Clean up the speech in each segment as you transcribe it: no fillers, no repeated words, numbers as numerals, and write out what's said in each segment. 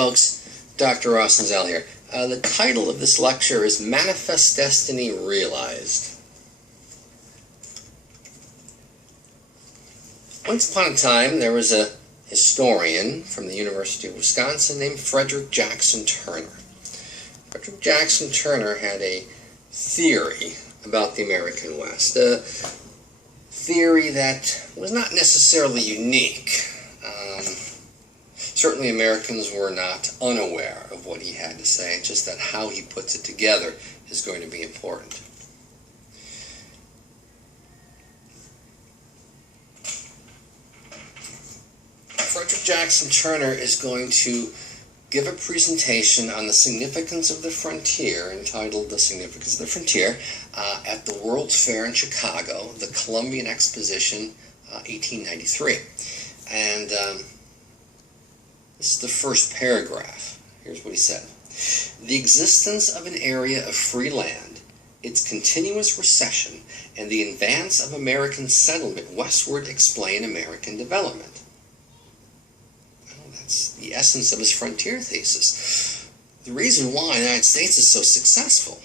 folks, Dr. Rossenzell here. The title of this lecture is Manifest Destiny Realized. Once upon a time, there was a historian from the University of Wisconsin named Frederick Jackson Turner. Frederick Jackson Turner had a theory about the American West, a theory that was not necessarily unique. Certainly Americans were not unaware of what he had to say, just that how he puts it together is going to be important. Frederick Jackson Turner is going to give a presentation on the significance of the frontier, entitled The Significance of the Frontier, at the World's Fair in Chicago, the Columbian Exposition, 1893. And this is the first paragraph. Here's what he said. The existence of an area of free land, its continuous recession, and the advance of American settlement westward explain American development. Well, that's the essence of his frontier thesis. The reason why the United States is so successful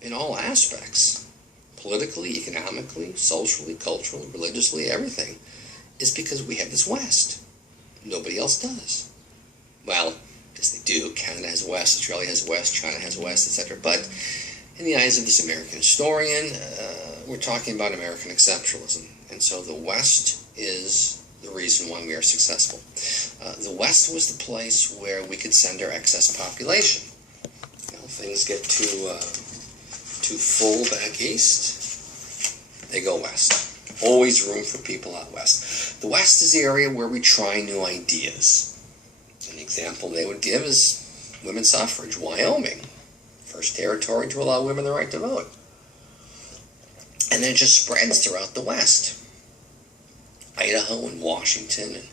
in all aspects, politically, economically, socially, culturally, religiously, everything, is because we have this West. Nobody else does. Well, yes, they do. Canada has West, Australia has West, China has West, etc. But in the eyes of this American historian, we're talking about American exceptionalism. And so the West is the reason why we are successful. The West was the place where we could send our excess population. You know, things get too full back east, they go west. Always room for people out west. The West is the area where we try new ideas. An example they would give is women's suffrage. Wyoming, first territory to allow women the right to vote. And then it just spreads throughout the West. Idaho and Washington and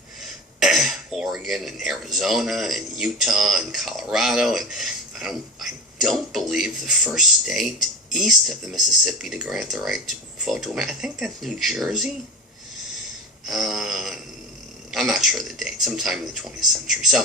Oregon and Arizona and Utah and Colorado. And I don't believe the first state east of the Mississippi to grant the right to vote to women. I think that's New Jersey. I'm not sure of the date, sometime in the 20th century. So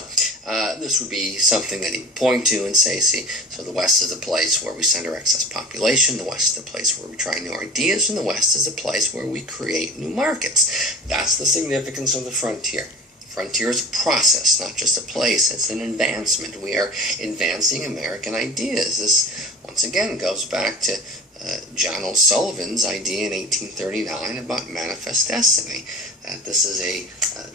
this would be something that he'd point to and say, see, so the West is the place where we send our excess population, the West is the place where we try new ideas, and the West is the place where we create new markets. That's the significance of the frontier. Frontier is a process, not just a place. It's an advancement. We are advancing American ideas. This, once again, goes back to John O'Sullivan's idea in 1839 about manifest destiny. That this is a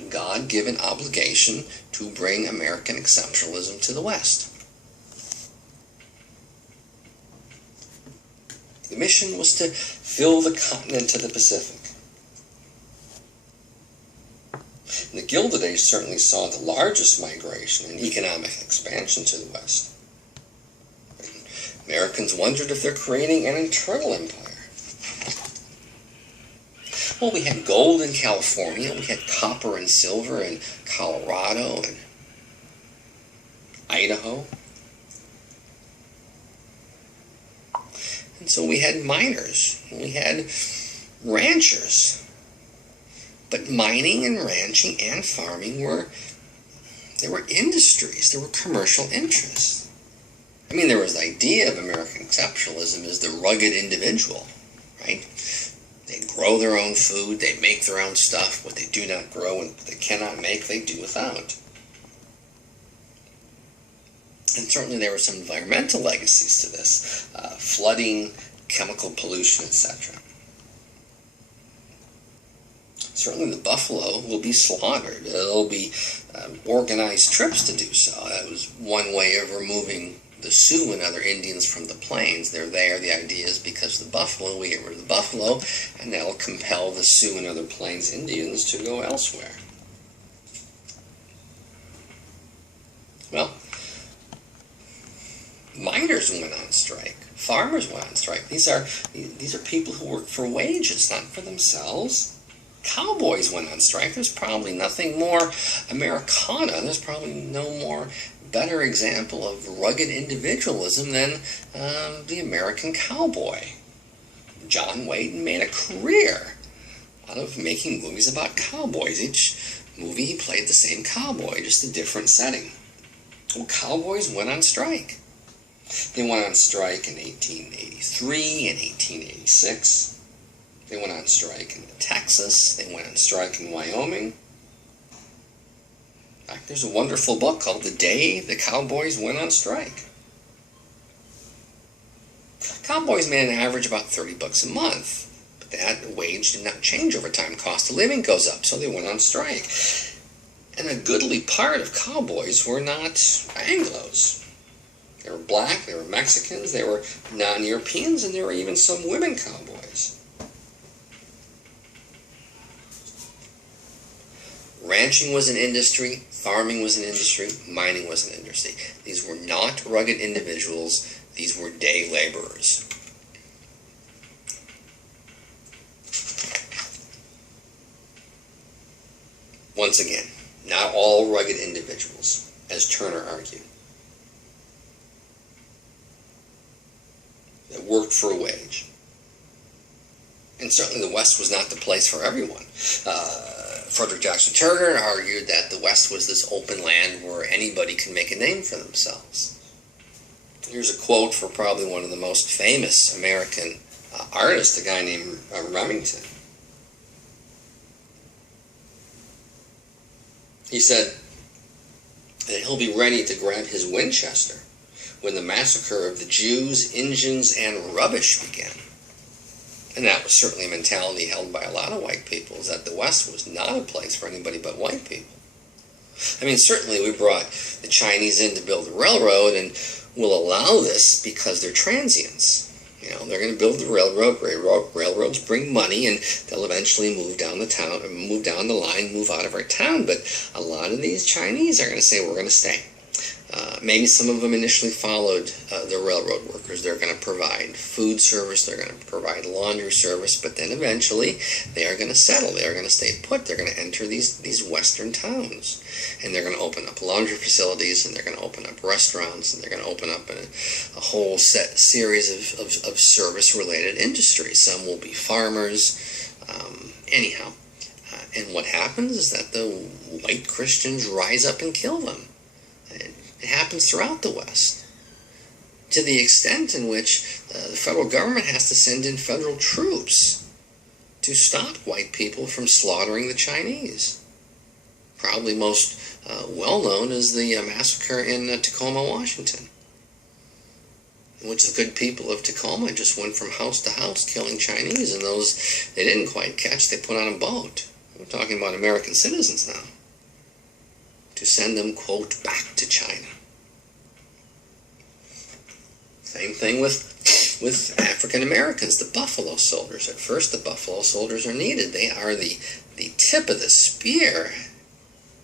God-given obligation to bring American exceptionalism to the West. The mission was to fill the continent of the Pacific. And the Gilded Age certainly saw the largest migration and economic expansion to the West. Americans wondered if they're creating an internal empire. Well, we had gold in California, we had copper and silver in Colorado and Idaho. And so we had miners, we had ranchers. But mining and ranching and farming there were industries, there were commercial interests. I mean, there was the idea of American exceptionalism as the rugged individual, right? They grow their own food, they make their own stuff. What they do not grow and what they cannot make, they do without. And certainly there were some environmental legacies to this. Flooding, chemical pollution, etc. Certainly the buffalo will be slaughtered. There'll be organized trips to do so. That was one way of removing the Sioux and other Indians from the plains. They're there. The idea is because of the buffalo, we get rid of the buffalo, and that'll compel the Sioux and other plains Indians to go elsewhere. Well, miners went on strike. Farmers went on strike. These are people who work for wages, not for themselves. Cowboys went on strike. There's probably nothing more Americana. There's probably no more better example of rugged individualism than the American cowboy. John Wayne made a career out of making movies about cowboys. Each movie he played the same cowboy, just a different setting. Well, cowboys went on strike. They went on strike in 1883 and 1886. They went on strike in Texas. They went on strike in Wyoming. In fact, there's a wonderful book called The Day the Cowboys Went on Strike. Cowboys made an average about $30 a month, but that wage did not change over time. Cost of living goes up, so they went on strike. And a goodly part of cowboys were not Anglos. They were black, they were Mexicans, they were non-Europeans, and there were even some women cowboys. Ranching was an industry, farming was an industry, mining was an industry. These were not rugged individuals, these were day laborers. Once again, not all rugged individuals, as Turner argued, that worked for a wage. And certainly the West was not the place for everyone. Frederick Jackson Turner argued that the West was this open land where anybody could make a name for themselves. Here's a quote for probably one of the most famous American artists, a guy named Remington. He said that he'll be ready to grab his Winchester when the massacre of the Jews, Indians, and rubbish began. And that was certainly a mentality held by a lot of white people, is that the West was not a place for anybody but white people. I mean, certainly we brought the Chinese in to build the railroad, and we'll allow this because they're transients. You know, they're going to build the railroad. Railroads bring money, and they'll eventually move down the line, move out of our town. But a lot of these Chinese are going to say, we're going to stay. Maybe some of them initially followed the railroad workers. They're going to provide food service. They're going to provide laundry service. But then eventually they are going to settle. They are going to stay put. They're going to enter these western towns. And they're going to open up laundry facilities, and they're going to open up restaurants, and they're going to open up a whole series of service-related industries. Some will be farmers. Anyhow. And what happens is that the white Christians rise up and kill them. It happens throughout the West, to the extent in which the federal government has to send in federal troops to stop white people from slaughtering the Chinese. Probably most well known is the massacre in Tacoma, Washington, in which the good people of Tacoma just went from house to house killing Chinese, and those they didn't quite catch, they put on a boat. We're talking about American citizens now, to send them, quote, back to China. Same thing with African Americans, the Buffalo Soldiers. At first, the Buffalo Soldiers are needed. They are the tip of the spear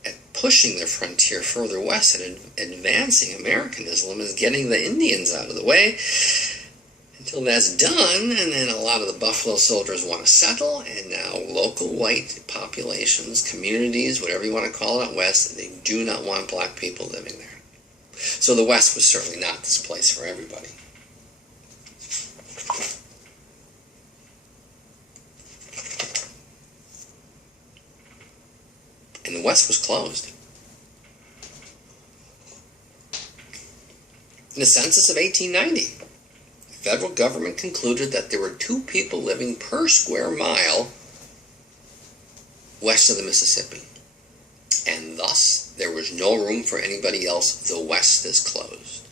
at pushing the frontier further west and advancing Americanism, is getting the Indians out of the way. Until that's done, and then a lot of the Buffalo Soldiers want to settle, and now local white populations, communities, whatever you want to call it out west, they do not want black people living there. So the West was certainly not this place for everybody. And the West was closed. In the census of 1890, the federal government concluded that there were 2 people living per square mile west of the Mississippi. And thus, there was no room for anybody else. The West is closed.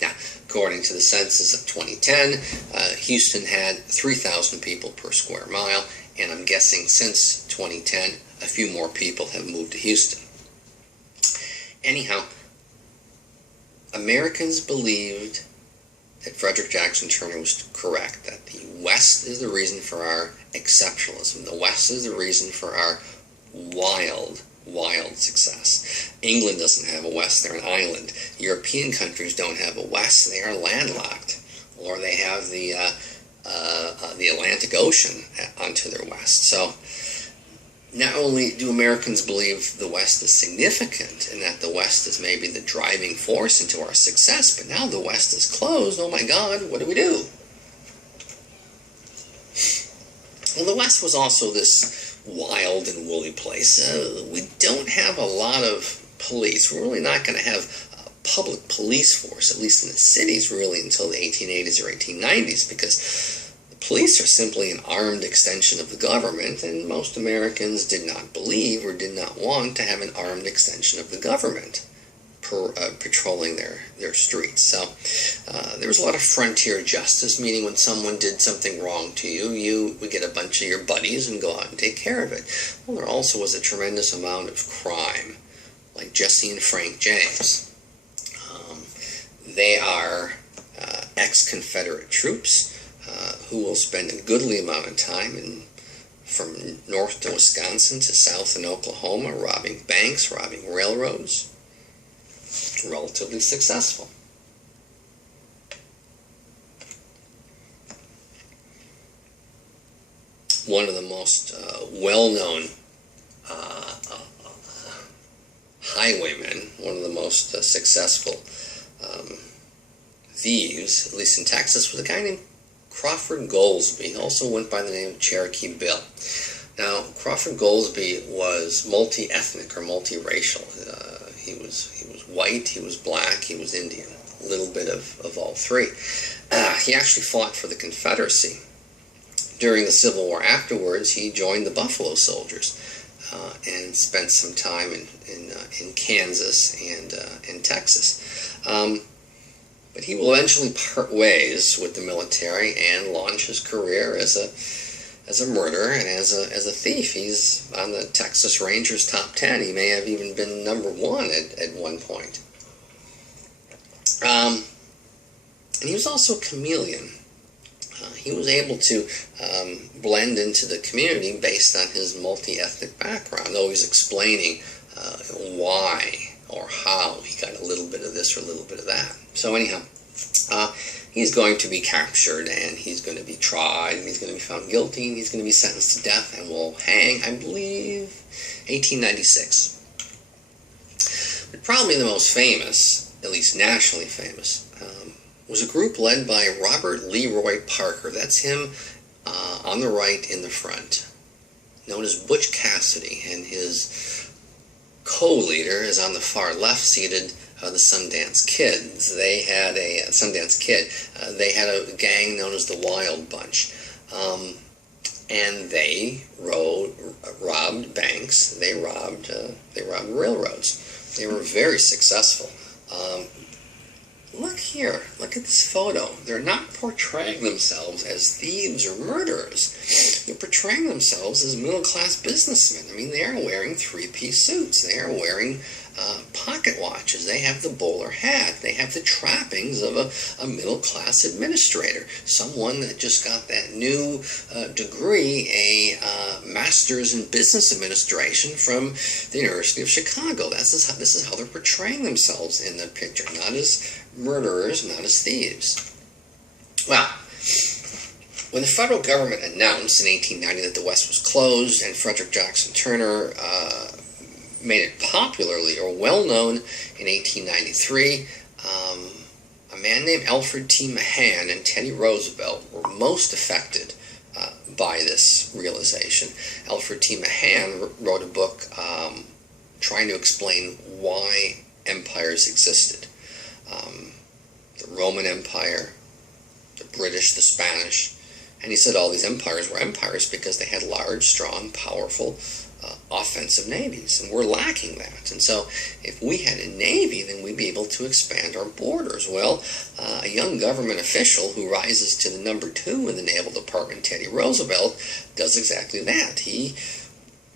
Now, according to the census of 2010, Houston had 3,000 people per square mile, and I'm guessing since 2010, a few more people have moved to Houston. Anyhow, Americans believed that Frederick Jackson Turner was correct, that the West is the reason for our exceptionalism. The West is the reason for our wild success. England doesn't have a West, they're an island. European countries don't have a West, they are landlocked. Or they have the Atlantic Ocean onto their west. So, not only do Americans believe the West is significant and that the West is maybe the driving force into our success, but now the West is closed, oh my God, what do we do? Well, the West was also this wild and woolly place. We don't have a lot of police. We're really not going to have a public police force, at least in the cities, really until the 1880s or 1890s, because the police are simply an armed extension of the government, and most Americans did not believe or did not want to have an armed extension of the government patrolling their streets. So there was a lot of frontier justice, meaning when someone did something wrong to you, you would get a bunch of your buddies and go out and take care of it. Well, there also was a tremendous amount of crime, like Jesse and Frank James. They are ex-Confederate troops who will spend a goodly amount of time from north to Wisconsin to south in Oklahoma, robbing banks, robbing railroads. Relatively successful. One of the most well-known highwaymen, one of the most successful thieves, at least in Texas, was a guy named Crawford Goldsby. He also went by the name of Cherokee Bill. Now, Crawford Goldsby was multi-ethnic or multi-racial. He was white, he was black, he was Indian. A little bit of all three. He actually fought for the Confederacy. During the Civil War afterwards, he joined the Buffalo Soldiers and spent some time in Kansas and Texas. But he will eventually part ways with the military and launch his career as a murderer and as a thief. He's on the Texas Rangers top 10. He may have even been number 1 at one point. And he was also a chameleon. He was able to blend into the community based on his multi-ethnic background, always explaining why or how he got a little bit of this or a little bit of that. So anyhow, he's going to be captured, and he's going to be tried, and he's going to be found guilty, and he's going to be sentenced to death, and will hang, I believe, 1896. But probably the most famous, at least nationally famous, was a group led by Robert Leroy Parker. That's him on the right in the front, known as Butch Cassidy, and his co-leader is on the far left, seated the Sundance Kids. They had a Sundance Kid. They had a gang known as the Wild Bunch, and they robbed banks. They robbed railroads. They were very successful. Look here. Look at this photo. They're not portraying themselves as thieves or murderers. They're portraying themselves as middle-class businessmen. I mean, they are wearing three-piece suits. They are wearing pocket watches. They have the bowler hat. They have the trappings of a middle-class administrator, someone that just got that new degree, a master's in business administration from the University of Chicago. This is how they're portraying themselves in the picture, not as murderers, not as thieves. Well, when the federal government announced in 1890 that the West was closed, and Frederick Jackson Turner made it popularly or well known in 1893, a man named Alfred T. Mahan and Teddy Roosevelt were most affected by this realization. Alfred T. Mahan wrote a book trying to explain why empires existed. The Roman Empire, the British, the Spanish, and he said all these empires were empires because they had large, strong, powerful, offensive navies, and we're lacking that. And so if we had a navy, then we'd be able to expand our borders. Well, a young government official who rises to the number 2 in the Naval Department, Teddy Roosevelt, does exactly that. He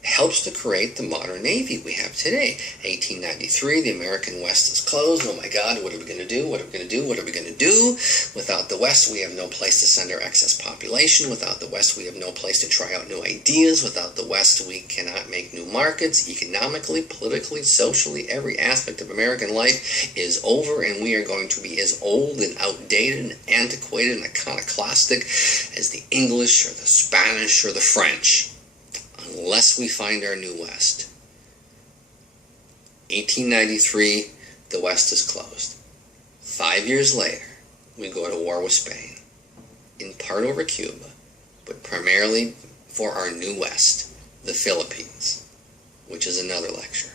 helps to create the modern Navy we have today. 1893, the American West is closed. Oh my God, what are we going to do? What are we going to do? What are we going to do? Without the West, we have no place to send our excess population. Without the West, we have no place to try out new ideas. Without the West, we cannot make new markets. Economically, politically, socially, every aspect of American life is over, and we are going to be as old and outdated and antiquated and iconoclastic as the English or the Spanish or the French, unless we find our new West. 1893, the West is closed. 5 years later, we go to war with Spain, in part over Cuba, but primarily for our new West, the Philippines, which is another lecture.